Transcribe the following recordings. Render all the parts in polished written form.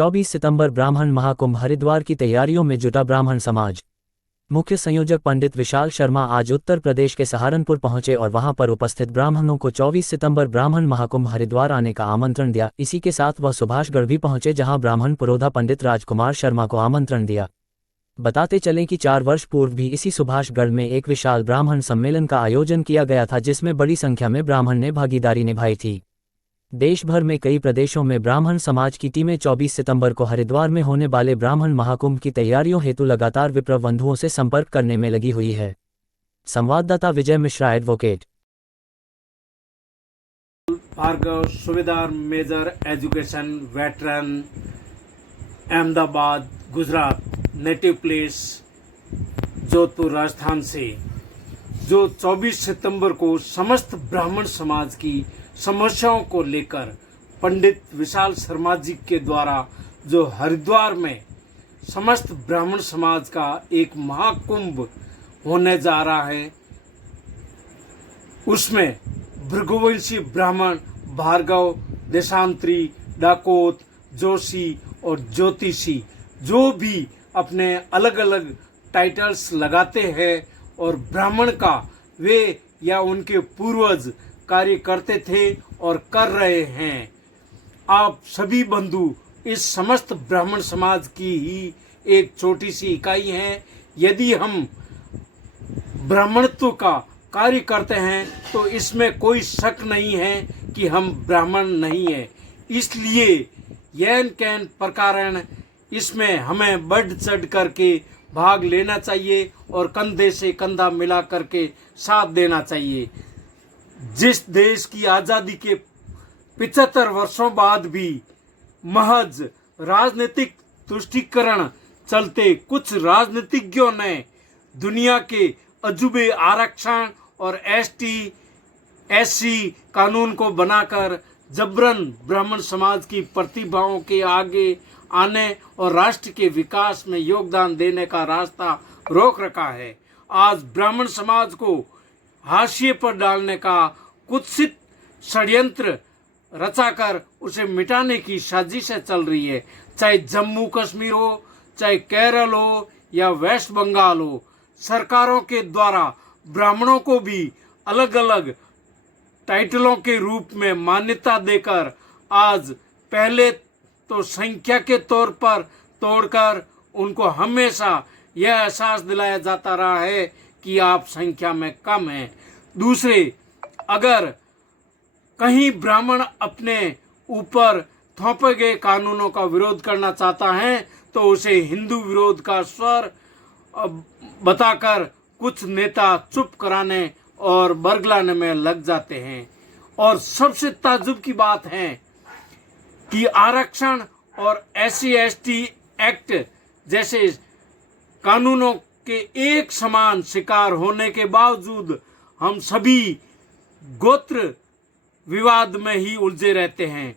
24 सितंबर ब्राह्मण महाकुंभ हरिद्वार की तैयारियों में जुटा ब्राह्मण समाज। मुख्य संयोजक पंडित विशाल शर्मा आज उत्तर प्रदेश के सहारनपुर पहुंचे और वहां पर उपस्थित ब्राह्मणों को 24 सितंबर ब्राह्मण महाकुंभ हरिद्वार आने का आमंत्रण दिया। इसी के साथ वह सुभाषगढ़ भी पहुंचे, जहां ब्राह्मण पुरोधा पंडित राजकुमार शर्मा को आमंत्रण दिया। बताते चलें कि 4 वर्ष पूर्व भी इसी सुभाषगढ़ में एक विशाल ब्राह्मण सम्मेलन का आयोजन किया गया था, जिसमें बड़ी संख्या में ब्राह्मण ने भागीदारी निभाई थी। देश भर में कई प्रदेशों में ब्राह्मण समाज की टीमें 24 सितंबर को हरिद्वार में होने वाले ब्राह्मण महाकुंभ की तैयारियों हेतु लगातार विप्र बंधुओं से संपर्क करने में लगी हुई है। संवाददाता Vijay Mishra, advocate. Bhargav, subedar major education, veteran, Ahmedabad, Gujarat, native place Jodhpur, Rajasthan से, जो 24 सितंबर को समस्त ब्राह्मण समाज की समस्याओं को लेकर पंडित विशाल शर्मा जी के द्वारा जो हरिद्वार में समस्त ब्राह्मण समाज का एक महाकुंभ होने जा रहा है, उसमें भृगुवंशी ब्राह्मण भार्गव, देशांतरी, डाकोत, जोशी और ज्योतिषी जो भी अपने अलग अलग टाइटल्स लगाते हैं और ब्राह्मण का वे या उनके पूर्वज कार्य करते थे और कर रहे हैं। आप सभी बंधु इस समस्त ब्राह्मण समाज की ही एक छोटी सी इकाई हैं। यदि हम ब्राह्मणत्व का कार्य करते हैं तो इसमें कोई शक नहीं है कि हम ब्राह्मण नहीं है। इसलिए यैन कैन प्रकारण इसमें हमें बढ़ चढ़ करके भाग लेना चाहिए और कंधे से कंधा मिला करके साथ देना चाहिए। जिस देश की आज़ादी के 75 वर्षों बाद भी महज राजनीतिक तुष्टीकरण चलते कुछ राजनीतिज्ञों ने दुनिया के अजूबे आरक्षण और ST/SC कानून को बनाकर जबरन ब्राह्मण समाज की प्रतिभाओं के आगे आने और राष्ट्र के विकास में योगदान देने का रास्ता रोक रखा है। आज ब्राह्मण समाज को हाशिए पर डालने का कुत्सित षड्यंत्र रचाकर उसे मिटाने की साजिशें चल रही है। चाहे जम्मू कश्मीर हो, चाहे केरल हो या वेस्ट बंगाल हो, सरकारों के द्वारा ब्राह्मणों को भी अलग अलग टाइटलों के रूप में मान्यता देकर आज पहले तो संख्या के तौर पर तोड़कर उनको हमेशा यह एहसास दिलाया जाता रहा है कि आप संख्या में कम हैं। दूसरे, अगर कहीं ब्राह्मण अपने ऊपर थोपे गए कानूनों का विरोध करना चाहता है तो उसे हिंदू विरोध का स्वर बताकर कुछ नेता चुप कराने और बरगलाने में लग जाते हैं। और सबसे ताज्जुब की बात है कि आरक्षण और SC/ST एक्ट जैसे कानूनों के एक समान शिकार होने के बावजूद हम सभी गोत्र विवाद में ही उलझे रहते हैं।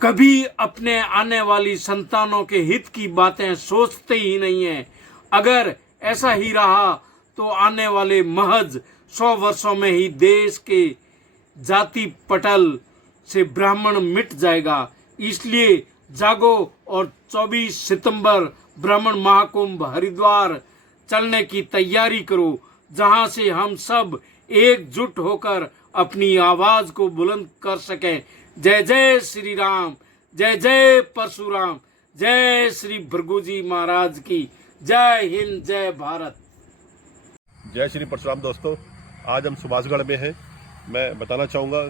कभी अपने आने वाली संतानों के हित की बातें सोचते ही नहीं हैं। अगर ऐसा ही रहा तो आने वाले महज 100 वर्षों में ही देश के जाति पटल से ब्राह्मण मिट जाएगा। इसलिए जागो और 24 सितंबर ब्राह्मण महाकुंभ हरिद्वार चलने की तैयारी करो, जहां से हम सब एकजुट होकर अपनी आवाज को बुलंद कर सकें। जय जय श्री राम, जय जय परशुराम, जय श्री भृगुजी महाराज की जय हिंद, जय भारत। जय श्री परशुराम। दोस्तों, आज हम सुभाषगढ़ में हैं। मैं बताना चाहूँगा,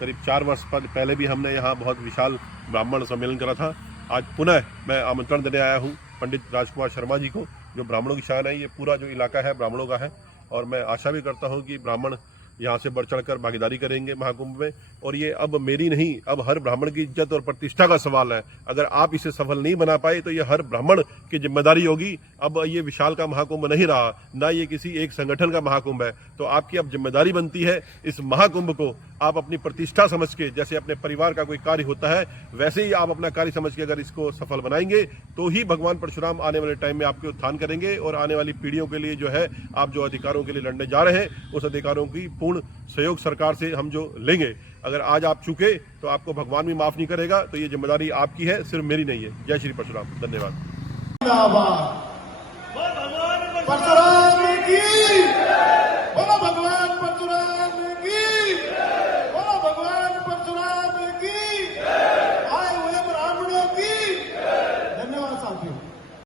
करीब 4 वर्ष पहले भी हमने यहाँ बहुत विशाल ब्राह्मण सम्मेलन करा था। आज पुनः मैं आमंत्रण देने आया हूँ पंडित राजकुमार शर्मा जी को, जो ब्राह्मणों की शान है। ये पूरा जो इलाका है ब्राह्मणों का है और मैं आशा भी करता हूँ कि ब्राह्मण यहाँ से बढ़ चढ़कर भागीदारी करेंगे महाकुंभ में। और ये अब मेरी नहीं, अब हर ब्राह्मण की इज्जत और प्रतिष्ठा का सवाल है। अगर आप इसे सफल नहीं बना पाए तो ये हर ब्राह्मण की जिम्मेदारी होगी। अब ये विशाल का महाकुंभ नहीं रहा, ना ये किसी एक संगठन का महाकुंभ है। तो आपकी अब जिम्मेदारी बनती है इस महाकुंभ को आप अपनी प्रतिष्ठा समझ के, जैसे अपने परिवार का कोई कार्य होता है वैसे ही आप अपना कार्य समझ के अगर इसको सफल बनाएंगे तो ही भगवान परशुराम आने वाले टाइम में आपके उत्थान करेंगे और आने वाली पीढ़ियों के लिए जो है आप जो अधिकारों के लिए लड़ने जा रहे हैं उस अधिकारों की पूर्ण सहयोग सरकार से हम जो लेंगे। अगर आज आप चूके तो आपको भगवान भी माफ नहीं करेगा, तो ये जिम्मेदारी आपकी है, सिर्फ मेरी नहीं है। जय श्री परशुराम। धन्यवाद। परशुराम